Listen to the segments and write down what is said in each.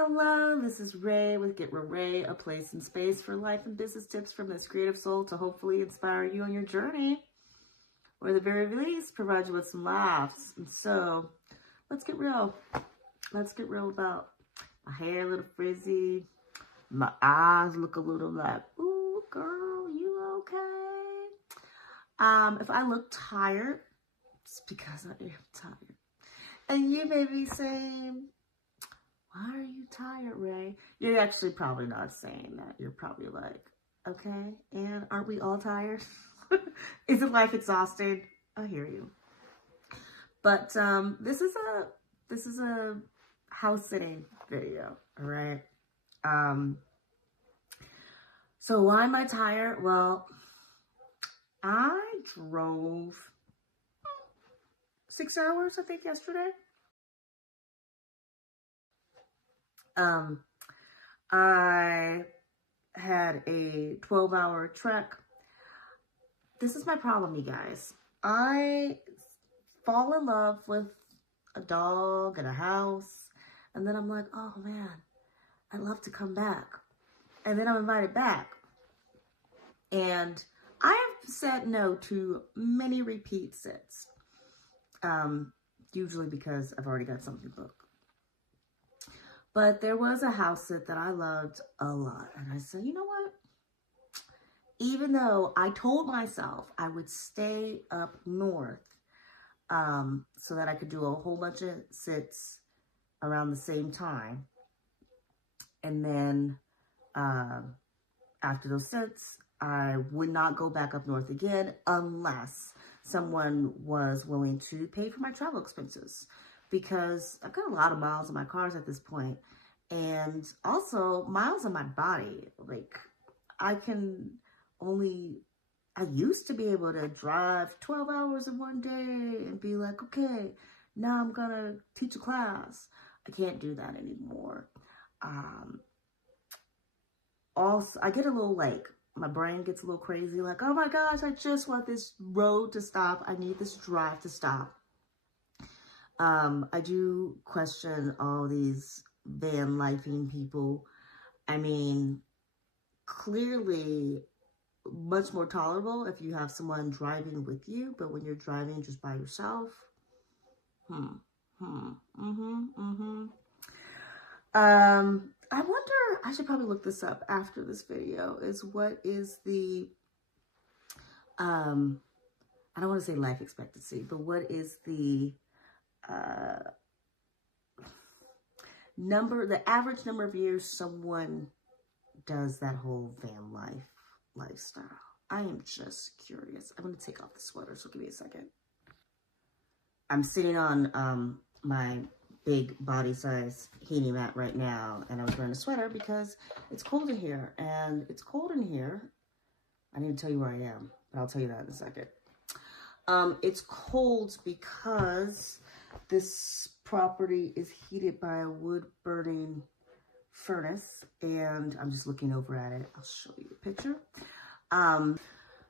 Hello, this is Ray with Get Ray, a place and space for life and business tips from this creative soul to hopefully inspire you on your journey, or at the very least, provide you with some laughs. And so, let's get real. Let's get real about my hair a little frizzy, my eyes look a little like, ooh, girl, you okay? If I look tired, it's because I am tired. And you may be saying, why are you tired, Ray? You're actually probably not saying that. You're probably like, okay, and aren't we all tired? Isn't life exhausting? I hear you. But this is a house sitting video, all right? So why am I tired? Well, I drove 6 hours, I think, yesterday. I had a 12-hour trek. This is my problem, you guys. I fall in love with a dog and a house, and then I'm like, oh man, I'd love to come back. And then I'm invited back. And I have said no to many repeat sits, usually because I've already got something booked. But there was a house sit that I loved a lot. And I said, you know what? Even though I told myself I would stay up north so that I could do a whole bunch of sits around the same time. And then after those sits, I would not go back up north again unless someone was willing to pay for my travel expenses. Because I've got a lot of miles on my cars at this point, and also miles on my body. Like, I used to be able to drive 12 hours in one day and be like, okay, now I'm gonna teach a class. I can't do that anymore. Also, I get a little my brain gets a little crazy, like, oh my gosh, I just want this road to stop. I need this drive to stop. I do question all these van lifing people. I mean, clearly much more tolerable if you have someone driving with you, but when you're driving just by yourself, I wonder, I should probably look this up after this video, is what is the, I don't want to say life expectancy, but what is the, the average number of years someone does that whole van lifestyle. I am just curious. I'm going to take off the sweater, so give me a second. I'm sitting on my big body size heating mat right now, and I was wearing a sweater because it's cold in here, and it's cold in here. I need to tell you where I am, but I'll tell you that in a second. It's cold because this property is heated by a wood-burning furnace, and I'm just looking over at it. I'll show you a picture.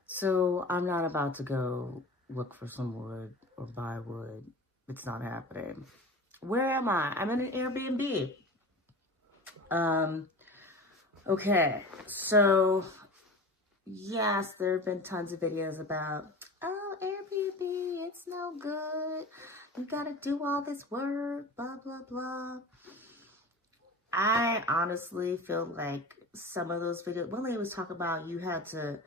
So I'm not about to go look for some wood or buy wood. It's not happening. Where am I? I'm in an Airbnb. Okay, so yes, there have been tons of videos about, oh, Airbnb, it's no good. You gotta do all this work, blah, blah, blah. I honestly feel like some of those videos, one lady was talking about you had to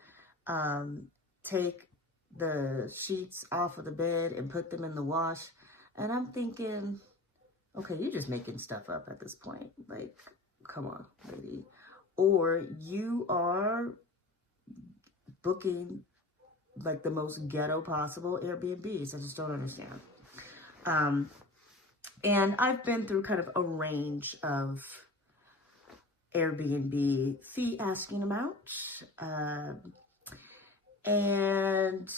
take the sheets off of the bed and put them in the wash. And I'm thinking, okay, you're just making stuff up at this point. Like, come on, lady. Or you are booking like the most ghetto possible Airbnbs. I just don't understand. And I've been through kind of a range of Airbnb fee asking amounts. And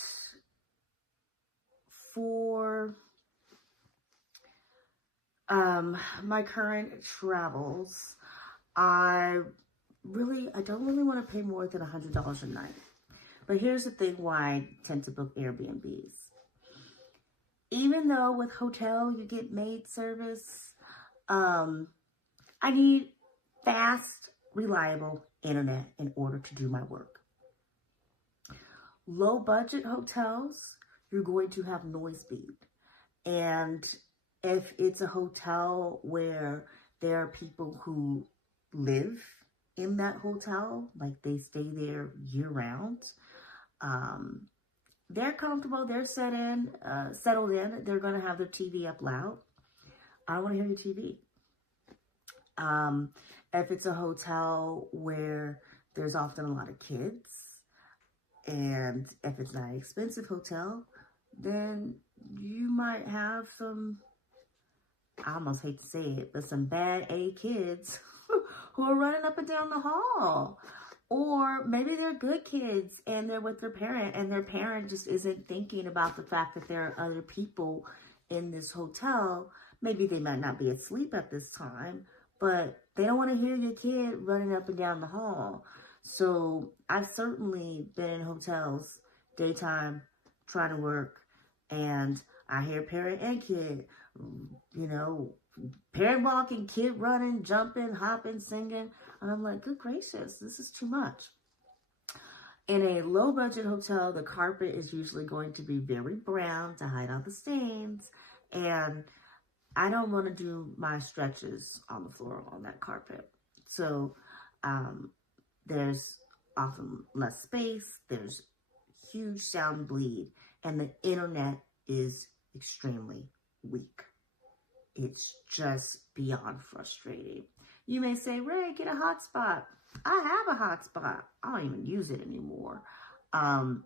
for my current travels, I don't really want to pay more than $100 a night. But here's the thing why I tend to book Airbnbs. Even though with hotel you get maid service, I need fast, reliable internet in order to do my work. Low budget hotels, you're going to have noise beat. And if it's a hotel where there are people who live in that hotel, like they stay there year round, they're comfortable, they're settled in, they're going to have their TV up loud. I don't want to hear your TV. If it's a hotel where there's often a lot of kids, and if it's not an expensive hotel, then you might have some, I almost hate to say it, but some bad A kids who are running up and down the hall. Or maybe they're good kids and they're with their parent, and their parent just isn't thinking about the fact that there are other people in this hotel. Maybe they might not be asleep at this time, but they don't want to hear your kid running up and down the hall. So I've certainly been in hotels, daytime, trying to work, and I hear parent and kid, parent walking, kid running, jumping, hopping, singing. And I'm like, good gracious, this is too much. In a low budget hotel, the carpet is usually going to be very brown to hide out the stains. And I don't want to do my stretches on the floor on that carpet. So there's often less space. There's huge sound bleed. And the internet is extremely weak. It's just beyond frustrating. You may say, Ray, get a hotspot. I have a hotspot. I don't even use it anymore. The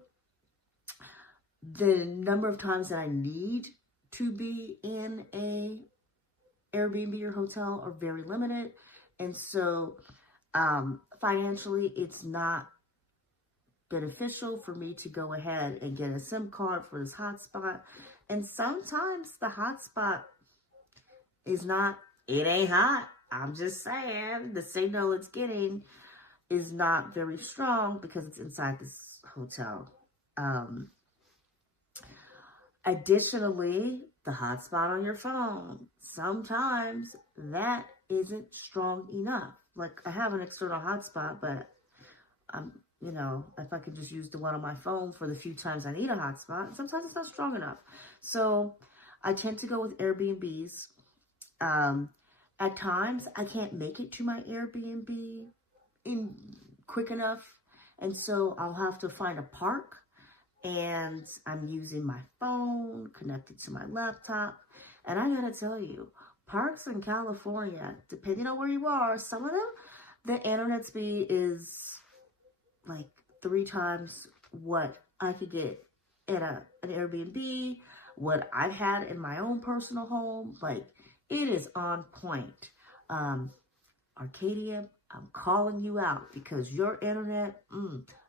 number of times that I need to be in a Airbnb or hotel are very limited. And so financially, it's not beneficial for me to go ahead and get a SIM card for this hotspot. And sometimes the hotspot is not, it ain't hot. I'm just saying, the signal it's getting is not very strong because it's inside this hotel. Additionally, the hotspot on your phone, sometimes that isn't strong enough. Like, I have an external hotspot, but if I could just use the one on my phone for the few times I need a hotspot, sometimes it's not strong enough. So I tend to go with Airbnbs. At times, I can't make it to my Airbnb in quick enough, and so I'll have to find a park, and I'm using my phone connected to my laptop. And I gotta tell you, parks in California, depending on where you are, some of them, the internet speed is like 3 times what I could get at an Airbnb, what I've had in my own personal home. Like, it is on point. Arcadia, I'm calling you out because your internet,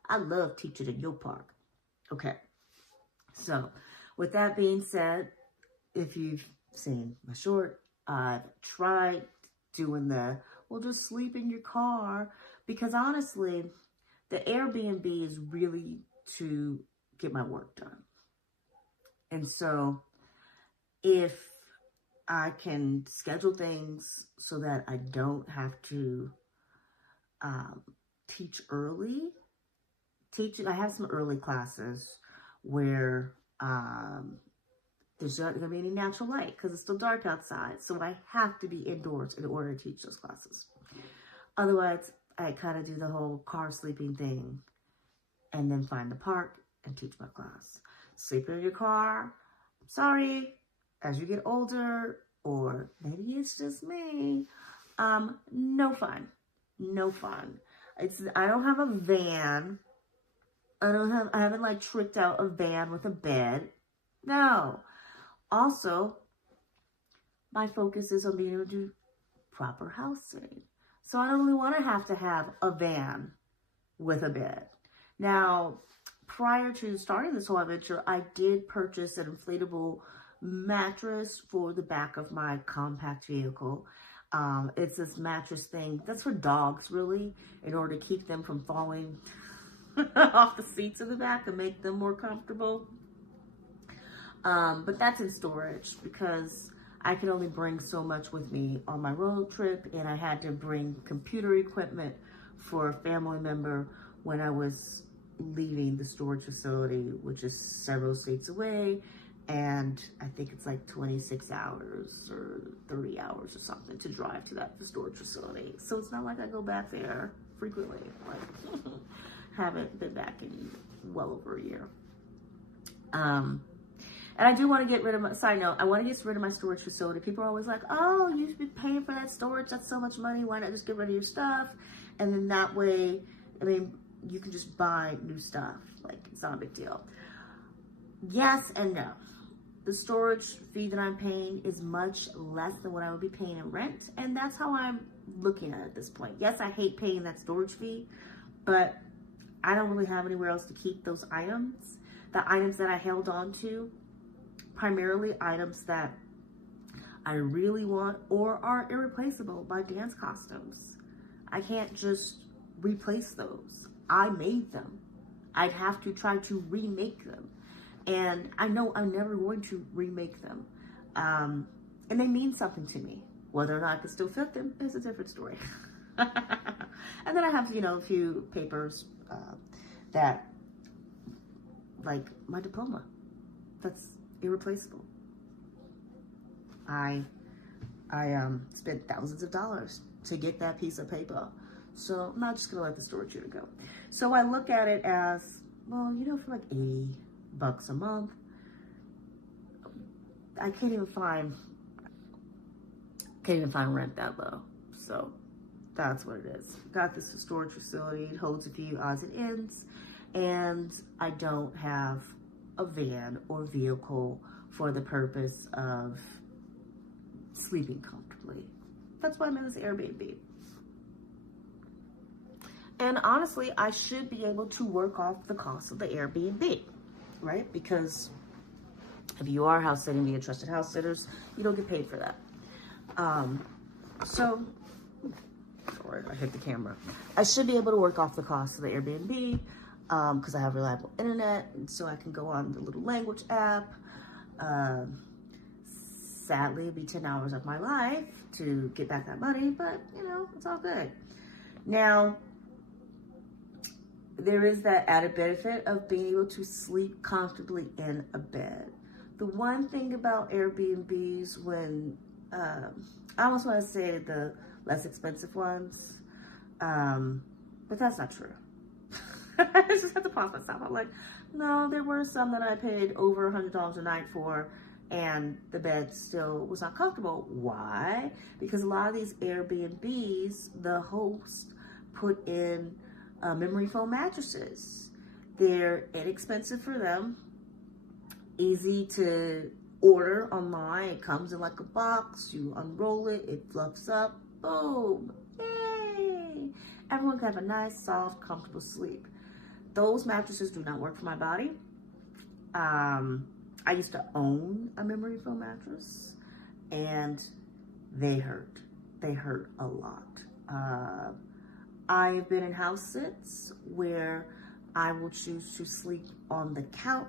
I love teaching in your park. Okay. So with that being said, if you've seen my short, I've tried doing just sleep in your car, because honestly, the Airbnb is really to get my work done. And so if I can schedule things so that I don't have to teach early. I have some early classes where there's not going to be any natural light because it's still dark outside. So I have to be indoors in order to teach those classes. Otherwise, I kind of do the whole car sleeping thing and then find the park and teach my class. Sleeping in your car, sorry. As you get older, or maybe it's just me, no fun. I don't have a van. I haven't like tricked out a van with a bed. No. Also, my focus is on being able to do proper house sitting. So I don't really want to have a van with a bed. Now, prior to starting this whole adventure, I did purchase an inflatable mattress for the back of my compact vehicle. It's this mattress thing that's for dogs, really, in order to keep them from falling off the seats in the back and make them more comfortable. But that's in storage because I could only bring so much with me on my road trip, and I had to bring computer equipment for a family member when I was leaving the storage facility, which is several states away. And I think it's like 26 hours or 30 hours or something to drive to that storage facility. So it's not like I go back there frequently. Like, haven't been back in well over a year. And I do want to get rid of my, side note, I want to get rid of my storage facility. People are always like, oh, you should be paying for that storage. That's so much money. Why not just get rid of your stuff? And then that way, I mean, you can just buy new stuff. Like, it's not a big deal. Yes and no. The storage fee that I'm paying is much less than what I would be paying in rent. And that's how I'm looking at it at this point. Yes, I hate paying that storage fee, but I don't really have anywhere else to keep those items. The items that I held on to, primarily items that I really want or are irreplaceable by dance costumes. I can't just replace those. I made them. I'd have to try to remake them. And I know I'm never going to remake them. And they mean something to me. Whether or not I can still fit them is a different story. And then I have, you know, a few papers that, like my diploma, that's irreplaceable. I spent thousands of dollars to get that piece of paper. So I'm not just gonna let the storage unit go. So I look at it as, well, you know, for like $80 a month, I can't even find rent that low. So that's what it is. Got this storage facility. It holds a few odds and ends, and I don't have a van or vehicle for the purpose of sleeping comfortably. That's why I'm in this Airbnb. And honestly, I should be able to work off the cost of the Airbnb, right? Because if you are house sitting via trusted house sitters, you don't get paid for that. So, sorry, I hit the camera. I should be able to work off the cost of the Airbnb because I have reliable internet, and so I can go on the little language app. Sadly, it'd be 10 hours of my life to get back that money, but you know, it's all good. Now, there is that added benefit of being able to sleep comfortably in a bed. The one thing about Airbnbs, when I almost want to say the less expensive ones, but that's not true. I just have to pause myself. I'm like, no, there were some that I paid over $100 a night for, and the bed still was not comfortable. Why? Because a lot of these Airbnbs, the host put in memory foam mattresses. They're inexpensive for them, easy to order online. It comes in like a box. You unroll it, it fluffs up, boom, yay! Everyone can have a nice, soft, comfortable sleep. Those mattresses do not work for my body. I used to own a memory foam mattress, and they hurt. They hurt a lot. I've been in house sits where I will choose to sleep on the couch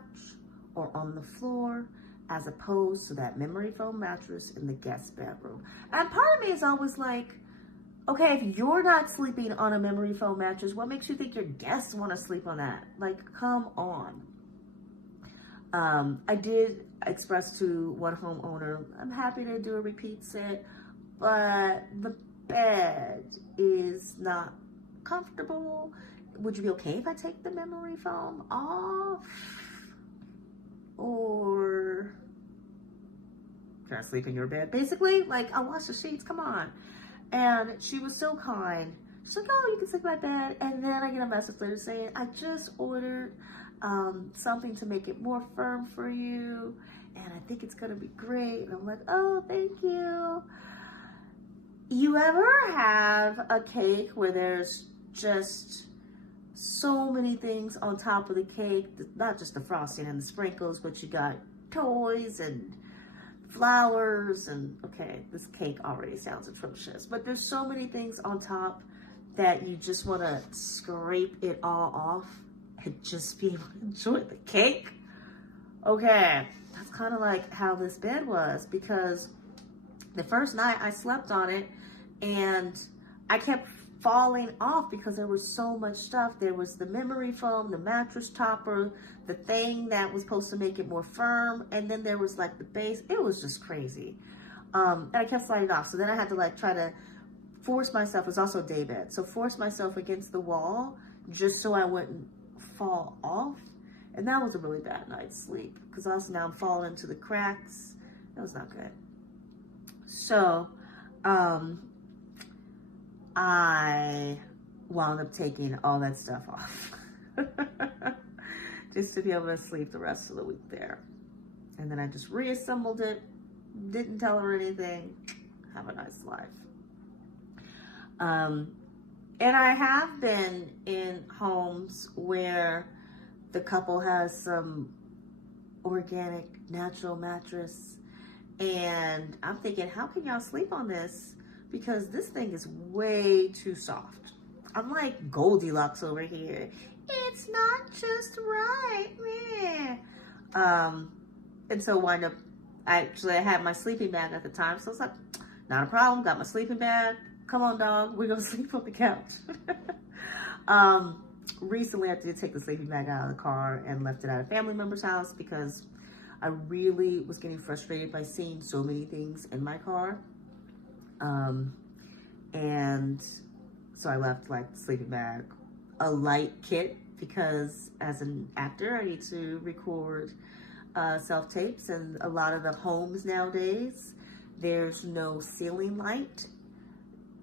or on the floor as opposed to that memory foam mattress in the guest bedroom. And part of me is always like, okay, if you're not sleeping on a memory foam mattress, what makes you think your guests want to sleep on that? Like, come on. I did express to one homeowner, I'm happy to do a repeat sit, but the bed is not comfortable. Would you be okay if I take the memory foam off? Or can I sleep in your bed? Basically, like, I'll wash the sheets, come on. And she was so kind. She's like, oh, you can sleep in my bed. And then I get a message later saying, I just ordered something to make it more firm for you, and I think it's gonna be great. And I'm like, oh, thank you. You ever have a cake where there's just so many things on top of the cake, not just the frosting and the sprinkles, but you got toys and flowers and, okay, this cake already sounds atrocious, but there's so many things on top that you just want to scrape it all off and just be able to enjoy the cake. Okay, that's kind of like how this bed was, because The first night I slept on it, and I kept falling off because there was so much stuff. There was the memory foam, the mattress topper, the thing that was supposed to make it more firm, and then there was like the base. It was just crazy. And I kept sliding off. So then I had to like try to force myself, it's also day bed, so force myself against the wall just so I wouldn't fall off. And that was a really bad night's sleep because also now I'm falling into the cracks. That was not good. So I wound up taking all that stuff off just to be able to sleep the rest of the week there. And then I just reassembled it, didn't tell her anything. Have a nice life. And I have been in homes where the couple has some organic, natural mattress. And I'm thinking, how can y'all sleep on this? Because this thing is way too soft. I'm like Goldilocks over here. It's not just right, man. And so wind up, I had my sleeping bag at the time. So it's like, not a problem. Got my sleeping bag. Come on, dog. We're going to sleep on the couch. Recently, I did take the sleeping bag out of the car and left it at a family member's house because I really was getting frustrated by seeing so many things in my car. And so I left like the sleeping bag, a light kit, because as an actor, I need to record self-tapes, and a lot of the homes nowadays, there's no ceiling light.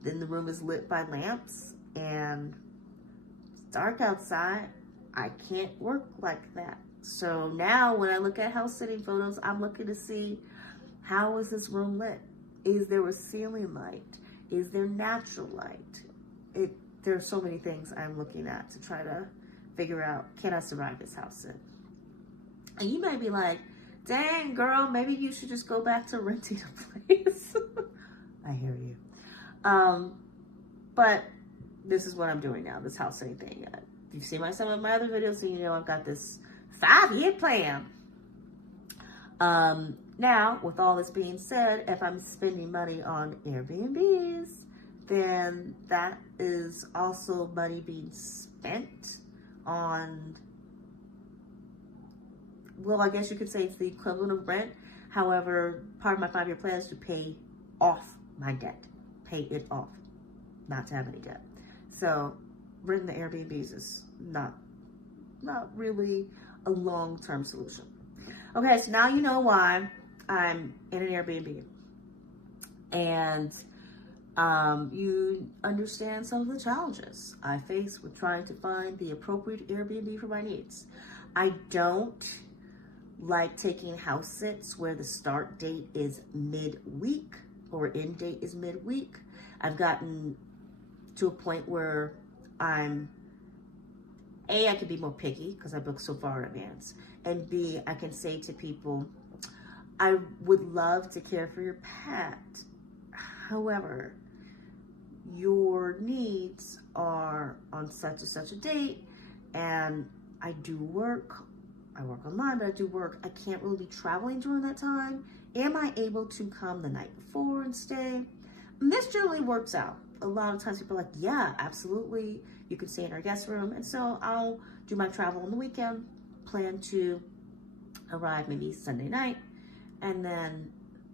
Then the room is lit by lamps, and it's dark outside. I can't work like that. So now when I look at house sitting photos, I'm looking to see, how is this room lit? Is there a ceiling light? Is there natural light? There are so many things I'm looking at to try to figure out, can I survive this house sit? And you might be like, dang girl, maybe you should just go back to renting a place. I hear you. But this is what I'm doing now, this house sitting thing. If you've seen some of my other videos, so you know I've got this 5-year plan. Now, with all this being said, if I'm spending money on Airbnbs, then that is also money being spent on, well, I guess you could say it's the equivalent of rent. However, part of my 5-year plan is to pay off my debt. Pay it off, not to have any debt. So renting the Airbnbs is not really a long-term solution. Okay, so now you know why I'm in an Airbnb. And you understand some of the challenges I face with trying to find the appropriate Airbnb for my needs. I don't like taking house sits where the start date is midweek or end date is midweek. I've gotten to a point where I can be more picky because I book so far in advance. And B, I can say to people, I would love to care for your pet. However, your needs are on such and such a date, and I do work. I work online, but I do work. I can't really be traveling during that time. Am I able to come the night before and stay? And this generally works out. A lot of times people are like, yeah, absolutely. You can stay in our guest room. And so I'll do my travel on the weekend, plan to arrive maybe Sunday night, and then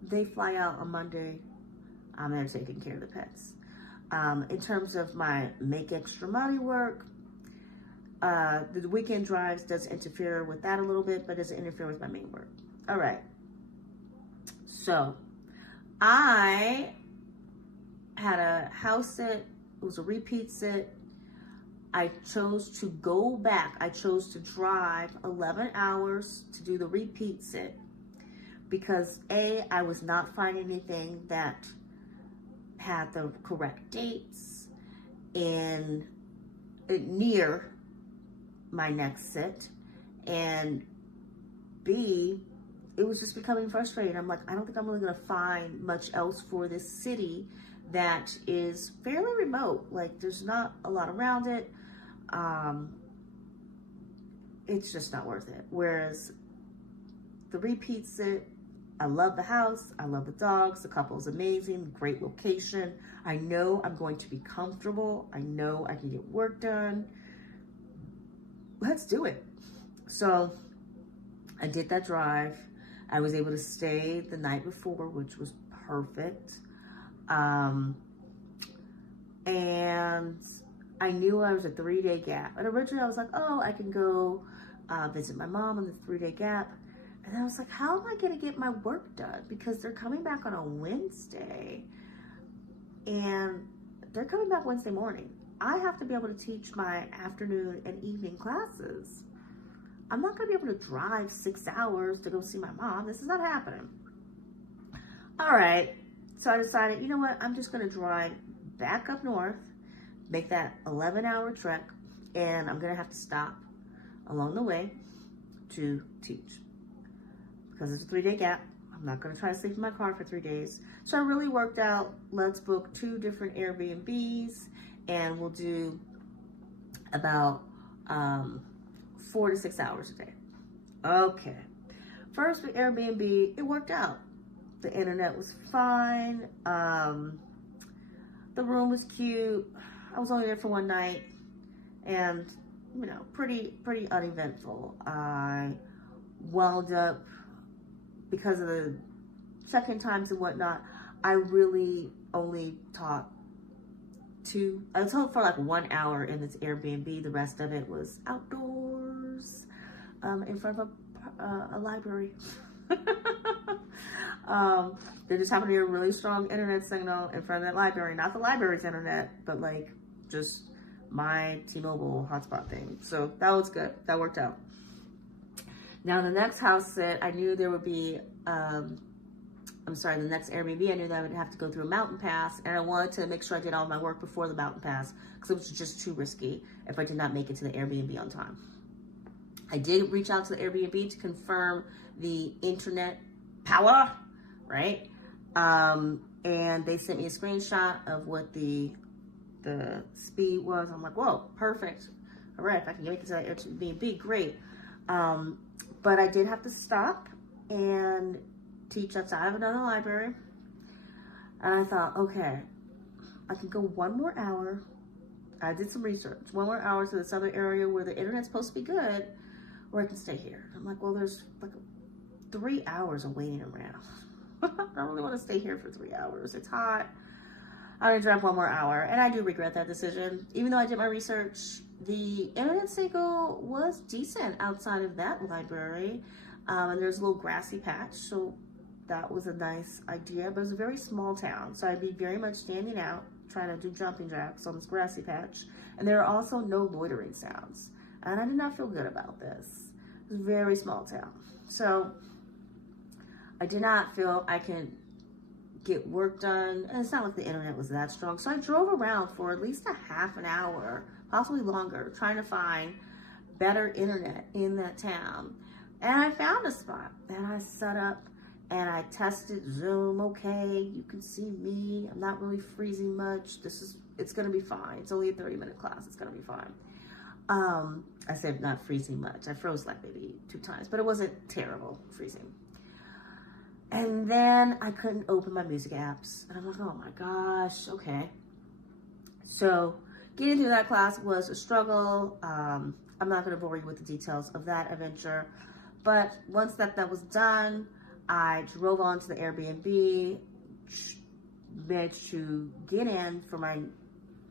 they fly out on Monday. I'm there taking care of the pets. In terms of my make extra money work, the weekend drives does interfere with that a little bit, but doesn't interfere with my main work. All right. So I had a house sit. It was a repeat sit. I chose to go back. I chose to drive 11 hours to do the repeat sit because A, I was not finding anything that had the correct dates and near my next sit, and B, it was just becoming frustrating. I'm like, I don't think I'm really gonna find much else for this city that is fairly remote. Like, there's not a lot around it. It's just not worth it. Whereas the repeat sit I love the house. I love the dogs. The couple's amazing. Great location. I know I'm going to be comfortable. I know I can get work done. Let's do it. So I did that drive. I was able to stay the night before, which was perfect. And I knew I was a 3-day gap. And originally I was like, oh, I can go visit my mom on the 3-day gap. And I was like, how am I going to get my work done? Because they're coming back on a Wednesday. And they're coming back Wednesday morning. I have to be able to teach my afternoon and evening classes. I'm not going to be able to drive 6 hours to go see my mom. This is not happening. All right. So I decided, you know what? I'm just going to drive back up north, make that 11-hour trek, and I'm going to have to stop along the way to teach. Because it's a 3-day gap. I'm not going to try to sleep in my car for 3 days. So I really worked out, let's book 2 different Airbnbs, and we'll do about 4 to 6 hours a day. Okay. First with Airbnb, it worked out. The internet was fine. The room was cute. I was only there for 1 night, and you know, pretty uneventful. I wound up, because of the check-in times and whatnot, I really only taught I taught for like 1 hour in this Airbnb. The rest of it was outdoors, in front of a library. There just happened to be a really strong internet signal in front of that library. Not the library's internet, but like just my T-Mobile hotspot thing. So that was good. That worked out. Now the next house sit, I knew there would be, the next Airbnb, I knew that I would have to go through a mountain pass, and I wanted to make sure I did all my work before the mountain pass, because it was just too risky if I did not make it to the Airbnb on time. I did reach out to the Airbnb to confirm the internet power, right? And they sent me a screenshot of what the speed was. I'm like, whoa, perfect. All right, if I can make it to that Airbnb, great. But I did have to stop and teach outside of another library. And I thought, okay, I can go 1 more hour. I did some research. 1 more hour to this other area where the internet's supposed to be good, or I can stay here. I'm like, well, there's like 3 hours of waiting around. I don't really want to stay here for 3 hours. It's hot. I'm gonna drive 1 more hour, and I do regret that decision. Even though I did my research, the internet signal was decent outside of that library, and there's a little grassy patch, so that was a nice idea. But it was a very small town, so I'd be very much standing out, trying to do jumping jacks on this grassy patch, and there are also no loitering sounds, and I did not feel good about this. It was a very small town, so I did not feel I could get work done, and it's not like the internet was that strong. So I drove around for at least a half an hour, possibly longer, trying to find better internet in that town. And I found a spot, and I set up, and I tested Zoom. Okay, you can see me. I'm not really freezing much. It's gonna be fine. It's only a 30-minute class. It's gonna be fine. I said not freezing much. I froze like maybe 2 times, but it wasn't terrible freezing. And then I couldn't open my music apps. And I'm like, oh my gosh, okay. So getting through that class was a struggle. I'm not gonna bore you with the details of that adventure. But once that was done, I drove on to the Airbnb, managed to get in for my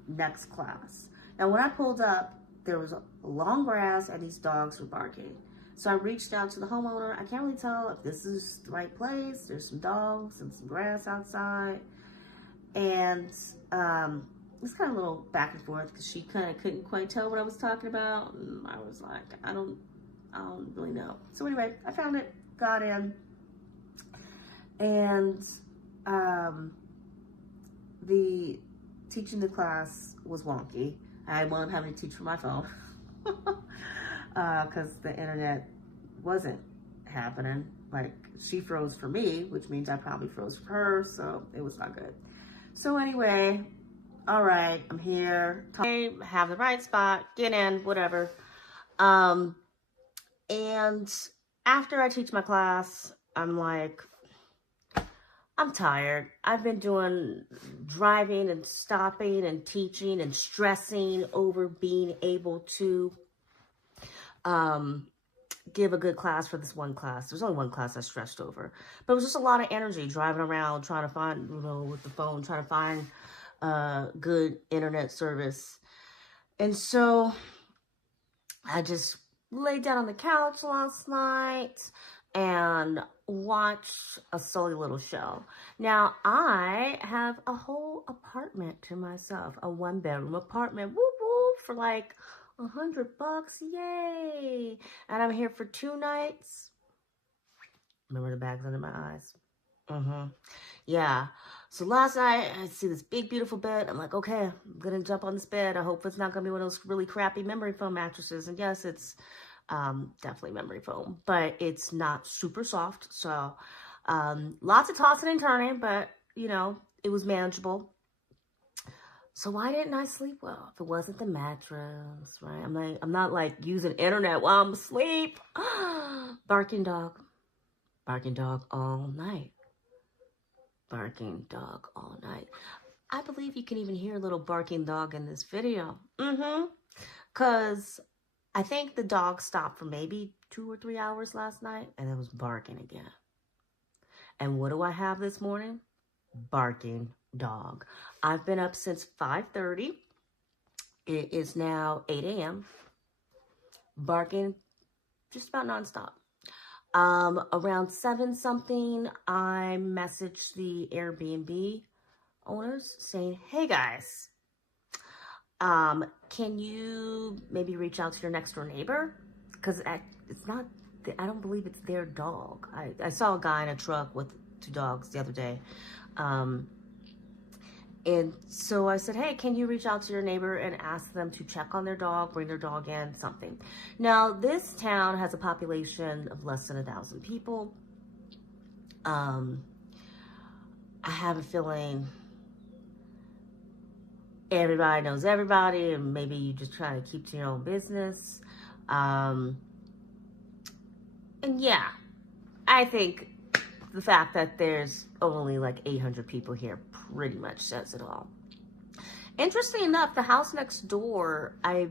next class. Now when I pulled up, there was long grass and these dogs were barking. So I reached out to the homeowner. I can't really tell if this is the right place. There's some dogs and some grass outside. And it's kind of a little back and forth because she kind of couldn't quite tell what I was talking about. And I was like, I don't really know. So anyway, I found it, got in. And the teaching the class was wonky. I wound up having to teach from my phone. Because the internet wasn't happening. Like, she froze for me, which means I probably froze for her, so it was not good. So anyway, all right, I'm here. Have the right spot, get in, whatever. And after I teach my class, I'm like, I'm tired. I've been doing driving and stopping and teaching and stressing over being able to um, give a good class for this one class. There's only one class I stressed over. But it was just a lot of energy driving around, trying to find, with the phone, trying to find good internet service. And so I just laid down on the couch last night and watched a silly little show. Now, I have a whole apartment to myself, a 1-bedroom apartment, whoop whoop, for like $100, yay! And I'm here for 2 nights. Remember the bags under my eyes? Yeah. So last night, I see this big, beautiful bed. I'm like, okay, I'm going to jump on this bed. I hope it's not going to be one of those really crappy memory foam mattresses. And yes, it's definitely memory foam, but it's not super soft. So lots of tossing and turning, but, it was manageable. So why didn't I sleep well? If it wasn't the mattress, right? I'm not like using internet while I'm asleep. Barking dog all night. Barking dog all night. I believe you can even hear a little barking dog in this video. Because I think the dog stopped for maybe 2 or 3 hours last night and it was barking again. And what do I have this morning? Barking dog. I've been up since 5:30. It is now 8 a.m. Barking just about nonstop. Around 7 something, I messaged the Airbnb owners saying, hey guys, can you maybe reach out to your next door neighbor? Because it's not, I don't believe it's their dog. I saw a guy in a truck with 2 dogs the other day. And so I said, hey, can you reach out to your neighbor and ask them to check on their dog, bring their dog in, something. Now, this town has a population of less than 1,000 people. I have a feeling everybody knows everybody, and maybe you just try to keep to your own business. And yeah, I think the fact that there's only like 800 people here pretty much says it all. Interesting enough, the house next door, I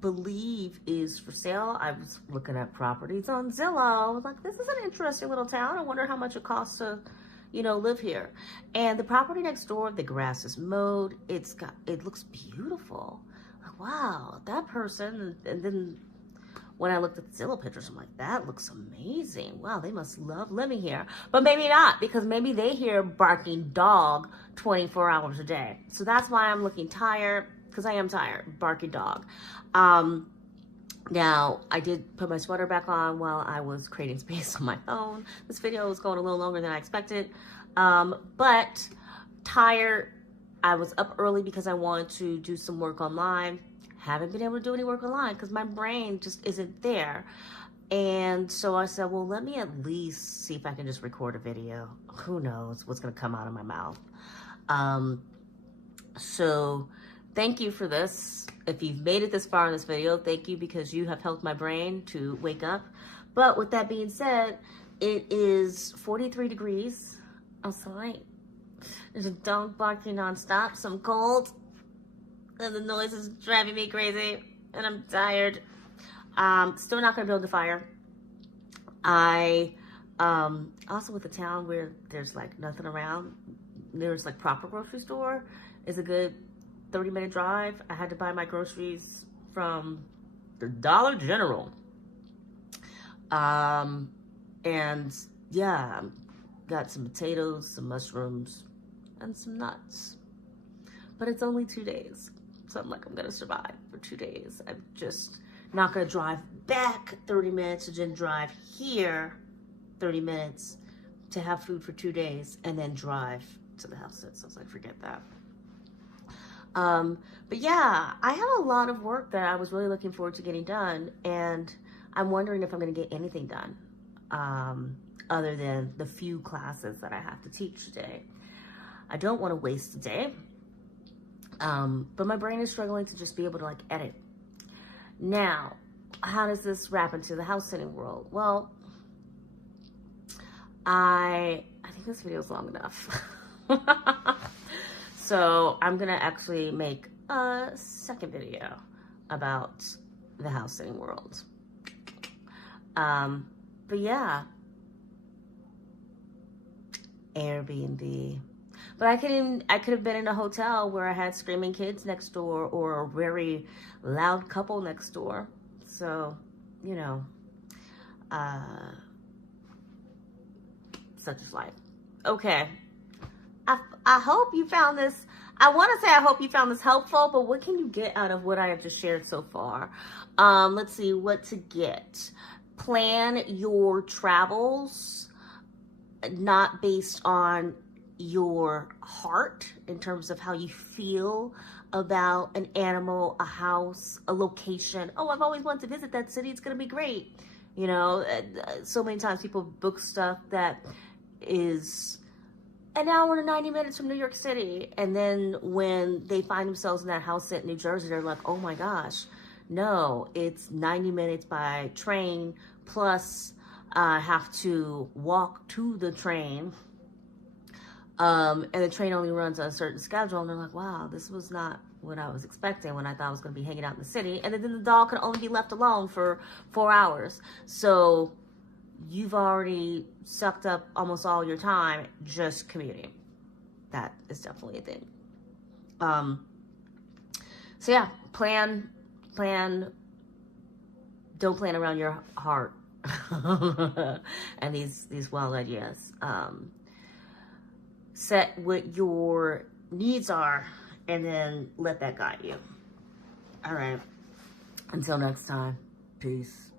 believe, is for sale. I was looking at properties on Zillow. I was like, this is an interesting little town. I wonder how much it costs to, live here. And the property next door, the grass is mowed. It looks beautiful. Like, wow, that person. And then when I looked at the Zillow pictures, I'm like, that looks amazing. Wow, they must love living here. But maybe not, because maybe they hear barking dog 24 hours a day. So that's why I'm looking tired, because I am tired. Barking dog. Now, I did put my sweater back on while I was creating space on my phone. This video was going a little longer than I expected. But tired. I was up early because I wanted to do some work online. Haven't been able to do any work online because my brain just isn't there. And so I said, well, let me at least see if I can just record a video. Who knows what's going to come out of my mouth. So thank you for this. If you've made it this far in this video, thank you, because you have helped my brain to wake up. But with that being said, it is 43 degrees outside. There's a dog barking nonstop, so I'm cold. And the noise is driving me crazy, and I'm tired. Still not gonna build the fire. I also, with a town where there's like nothing around, there's like proper grocery store is a good 30-minute drive. I had to buy my groceries from the Dollar General. And yeah, got some potatoes, some mushrooms, and some nuts. But it's only 2 days. So I'm like, I'm gonna survive for 2 days. I'm just not gonna drive back 30 minutes and then drive here 30 minutes to have food for 2 days and then drive to the house. So I was like, forget that. But yeah, I have a lot of work that I was really looking forward to getting done, and I'm wondering if I'm gonna get anything done other than the few classes that I have to teach today. I don't want to waste a day. But my brain is struggling to just be able to like edit. Now, how does this wrap into the house sitting world? Well, I think this video is long enough. So I'm gonna actually make a second video about the house sitting world. But yeah, Airbnb. But I could have been in a hotel where I had screaming kids next door or a very loud couple next door. So, you know, such is life. Okay. I hope you found this. I want to say I hope you found this helpful, but what can you get out of what I have just shared so far? Let's see what to get. Plan your travels not based on your heart in terms of how you feel about an animal, a house, a location. Oh, I've always wanted to visit that city. It's going to be great. You know, so many times people book stuff that is an hour and 90 minutes from New York City. And then when they find themselves in that house in New Jersey, they're like, oh my gosh, no, it's 90 minutes by train, plus I have to walk to the train. And the train only runs on a certain schedule. And they're like, wow, this was not what I was expecting when I thought I was going to be hanging out in the city. And then the dog can only be left alone for 4 hours. So you've already sucked up almost all your time just commuting. That is definitely a thing. So yeah, plan, don't plan around your heart and these wild ideas. Set what your needs are and then let that guide you. All right. Until next time. Peace.